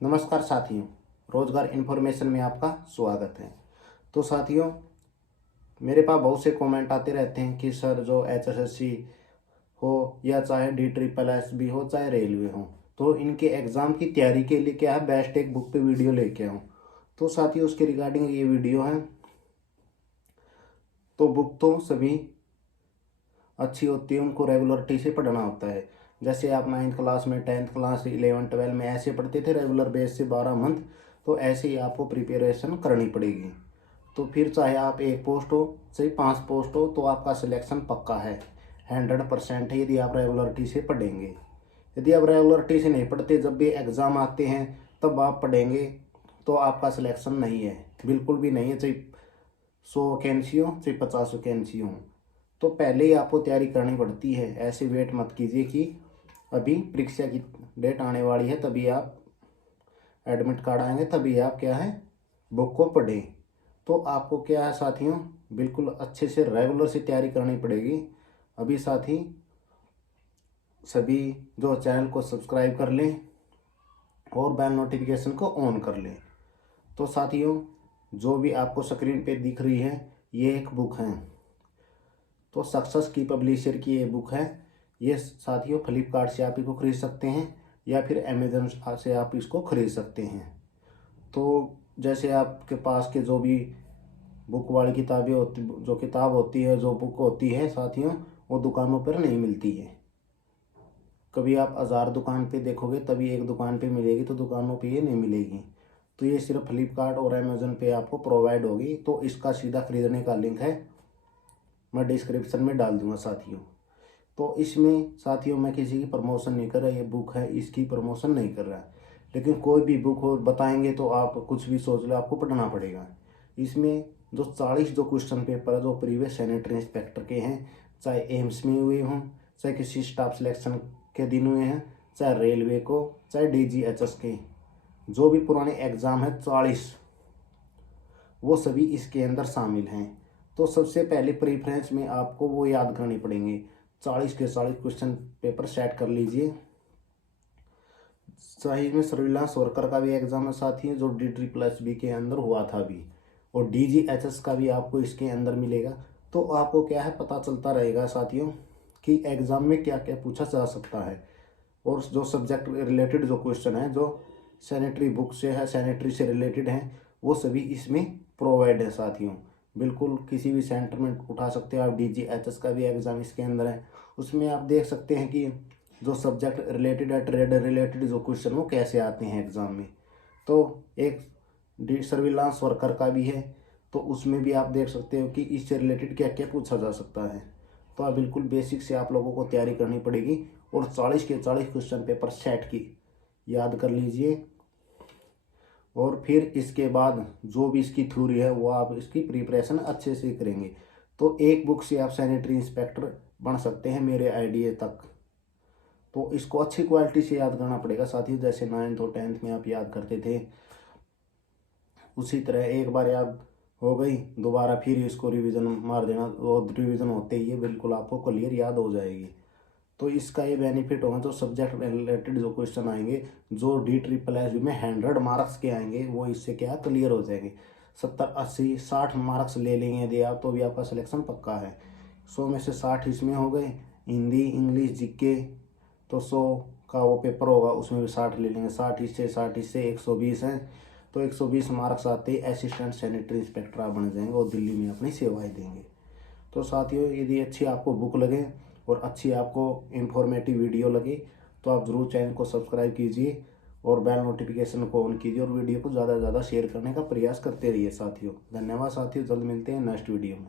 नमस्कार साथियों, रोजगार इन्फॉर्मेशन में आपका स्वागत है। तो साथियों, मेरे पास बहुत से कमेंट आते रहते हैं कि सर जो एचएसएससी हो या चाहे DSSS हो चाहे रेलवे हो, तो इनके एग्ज़ाम की तैयारी के लिए क्या है बेस्ट एक बुक पे वीडियो लेके आऊँ। तो साथियों, उसके रिगार्डिंग ये वीडियो है। तो बुक तो सभी अच्छी होती है, उनको रेगुलरिटी से पढ़ना होता है। जैसे आप 9th क्लास में, 10th क्लास, 11 12 में ऐसे पढ़ते थे रेगुलर बेस से 12 मंथ, तो ऐसे ही आपको प्रिपरेशन करनी पड़ेगी। तो फिर चाहे आप एक पोस्ट हो चाहे 5 पोस्ट हो, तो आपका सिलेक्शन पक्का है, 100% है यदि आप रेगुलरिटी से पढ़ेंगे। यदि आप रेगुलरिटी से नहीं पढ़ते, जब भी एग्ज़ाम आते हैं तब आप पढ़ेंगे, तो आपका सिलेक्शन नहीं है, बिल्कुल भी नहीं है। चाहे 100 वैकेंसी हो चाहे 50 वैकेंसी हो, तो पहले ही आपको तैयारी करनी पड़ती है। ऐसे वेट मत कीजिए कि अभी परीक्षा की डेट आने वाली है तभी आप, एडमिट कार्ड आएंगे तभी आप क्या है बुक को पढ़ें। तो आपको क्या है साथियों, बिल्कुल अच्छे से रेगुलर से तैयारी करनी पड़ेगी। अभी साथी सभी जो चैनल को सब्सक्राइब कर लें और बेल नोटिफिकेशन को ऑन कर लें। तो साथियों, जो भी आपको स्क्रीन पे दिख रही है ये एक बुक है। तो सक्सेस की पब्लिशर की ये बुक है। ये साथियों फ्लिपकार्ट से आप इसको खरीद सकते हैं या फिर अमेजन से आप इसको खरीद सकते हैं। तो जैसे आपके पास के जो भी बुक वाली किताबें होती, जो किताब होती है, जो बुक होती है साथियों, वो दुकानों पर नहीं मिलती है। कभी आप 1000 दुकान पे देखोगे तभी एक दुकान पे मिलेगी, तो दुकानों पे ये नहीं मिलेगी। तो ये सिर्फ फ्लिपकार्ट और अमेजन पे आपको प्रोवाइड होगी। तो इसका सीधा खरीदने का लिंक है, मैं डिस्क्रिप्शन में डाल दूंगा साथियों। तो इसमें साथियों मैं किसी की प्रमोशन नहीं कर रहा, ये बुक है इसकी प्रमोशन नहीं कर रहा। लेकिन कोई भी बुक हो बताएंगे तो आप कुछ भी सोच लो, आपको पढ़ना पड़ेगा। इसमें जो 40 जो क्वेश्चन पेपर है जो प्रीवियस सैनिटरी इंस्पेक्टर के हैं, चाहे एम्स में हुए हों, चाहे किसी स्टाफ सिलेक्शन के दिन हुए हैं, चाहे रेलवे को, चाहे DGHS के, जो भी पुराने एग्ज़ाम है 40, वो सभी इसके अंदर शामिल हैं। तो सबसे पहले प्रेफरेंस में आपको वो याद करनी पड़ेंगे। 40 के 40 क्वेश्चन पेपर सेट कर लीजिए। सही में सर्विलांस वर्कर का भी एग्जाम है साथी, जो DSSS के अंदर हुआ था अभी, और DGHS का भी आपको इसके अंदर मिलेगा। तो आपको क्या है पता चलता रहेगा साथियों कि एग्ज़ाम में क्या क्या पूछा जा सकता है। और जो सब्जेक्ट रिलेटेड जो क्वेश्चन है, जो सैनिटरी बुक से है, सैनिटरी से रिलेटेड हैं, वो सभी इसमें प्रोवाइड है साथियों। बिल्कुल किसी भी सेंटर में उठा सकते हो आप। DGHS का भी एग्ज़ाम इसके अंदर है, उसमें आप देख सकते हैं कि जो सब्जेक्ट रिलेटेड है, ट्रेड रिलेटेड जो क्वेश्चन वो कैसे आते हैं एग्ज़ाम में। तो एक सर्विलांस वर्कर का भी है, तो उसमें भी आप देख सकते हो कि इससे रिलेटेड क्या क्या पूछा जा सकता है। तो आप बिल्कुल बेसिक से आप लोगों को तैयारी करनी पड़ेगी और 40 के 40 क्वेश्चन पेपर सेट की याद कर लीजिए। और फिर इसके बाद जो भी इसकी थ्योरी है वो आप इसकी प्रिपरेशन अच्छे से करेंगे, तो एक बुक से आप सैनिटरी इंस्पेक्टर बन सकते हैं मेरे आइडिया तक। तो इसको अच्छी क्वालिटी से याद करना पड़ेगा साथियों। जैसे 9th और 10th में आप याद करते थे, उसी तरह एक बार याद हो गई दोबारा फिर इसको रिवीजन मार देना, और रिवीजन होते ही ये बिल्कुल आपको क्लियर याद हो जाएगी। तो इसका ये बेनिफिट होगा, जो सब्जेक्ट रिलेटेड जो क्वेश्चन आएंगे, जो DSSS में 100 मार्क्स के आएंगे, वो इससे क्या क्लियर हो जाएंगे। 70 80 60 मार्क्स ले लेंगे यदि आप, तो भी आपका सिलेक्शन पक्का है। 100 में से 60 इसमें हो गए, हिंदी इंग्लिश GK, तो 100 का वो पेपर होगा उसमें भी 60 ले लेंगे। 60 इससे 120 हैं, तो 120 मार्क्स आते ही असिस्टेंट सैनिटरी इंस्पेक्टर आप बन जाएंगे और दिल्ली में अपनी सेवाएं देंगे। तो साथियों, यदि अच्छी आपको बुक लगे और अच्छी आपको इंफॉर्मेटिव वीडियो लगे तो आप ज़रूर चैनल को सब्सक्राइब कीजिए और बेल नोटिफिकेशन को ऑन कीजिए, और वीडियो को ज़्यादा से ज़्यादा शेयर करने का प्रयास करते रहिए साथियों। धन्यवाद साथियों, जल्द मिलते हैं नेक्स्ट वीडियो में।